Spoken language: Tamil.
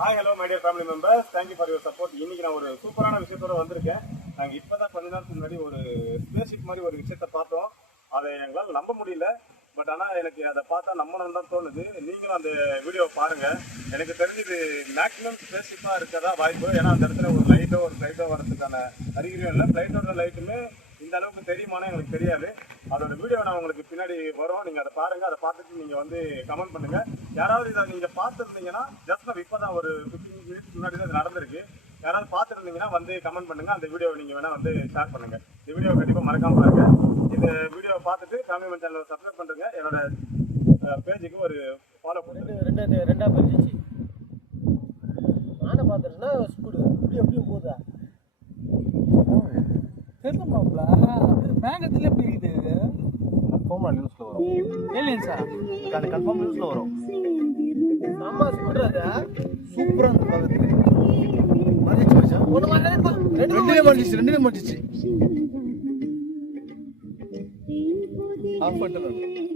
Hi hello my dear family members, thank you for your support. இன்னைக்கு நான் ஒரு சூப்பரான விஷயத்தோட வந்திருக்கேன். நாங்கள் இப்போ தான் கொஞ்ச நேரத்துக்கு முன்னாடி ஒரு ஸ்பேஸ்ஷிப் மாதிரி ஒரு விஷயத்த பார்த்தோம். அதை எங்களால் நம்ப முடியல. பட் ஆனால் எனக்கு அதை பார்த்தா நம்பணும்னு தான் தோணுது. நீங்களும் அந்த வீடியோவை பாருங்கள். எனக்கு தெரிஞ்சது மேக்ஸிமம் ஸ்பேஸ்ஷிப்பாக இருக்கதா வாய்ப்பு. ஏன்னா அந்த இடத்துல ஒரு லைட்டோ ஒரு ஃப்ளைட்டோ வரதுக்கான அறிகுறியும் இல்லை. ஃப்ளைட்டோட லைட்டுமே இந்த அளவுக்கு தெரியுமானு எங்களுக்கு தெரியாது. அதோட வீடியோ நான் உங்களுக்கு பின்னாடி வரும். நீங்கள் அதை பாருங்கள். அதை பார்த்துட்டு நீங்கள் வந்து கமெண்ட் பண்ணுங்கள். யாராவது இதை நீங்கள் பார்த்துருந்தீங்கன்னா, ஜஸ்ட் நான் இப்போ தான் ஒரு 15 மினிட்ஸ் முன்னாடி தான் இது நடந்திருக்கு. யாராவது பார்த்துருந்தீங்கன்னா வந்து கமெண்ட் பண்ணுங்கள். அந்த வீடியோவை நீங்கள் வேணால் வந்து ஷேர் பண்ணுங்கள். இந்த வீடியோவை கண்டிப்பாக மறக்காமல் பாருங்கள். இந்த வீடியோவை பார்த்துட்டு ஃபேமிலி மேன் சேனலை சப்ஸ்கிரைப் பண்ணுறேங்க. என்னோட பேஜுக்கு ஒரு ஃபாலோ பண்ணுங்க. ரெண்டா பிரிஞ்சிச்சு. நானே பார்த்துட்டேன்னா ஸ்கூலு எப்படியும் போதா தெரியல மாப்பிள. மேகத்துல எப்படி இருக்குது? கன்ஃபார்மாக நியூஸில் வரும். ஏலியன்ஸா? அது கன்ஃபார்ம் நியூஸில் வரும். நம்ம ஸ்கூல்றது சூப்பராக இருந்து பார்க்குறதுக்கு மறைச்சு வச்சா ஒன்று மாதிரி ரெண்டுமே மடிச்சிச்சு. ஆஃப் பண்ணிட்டு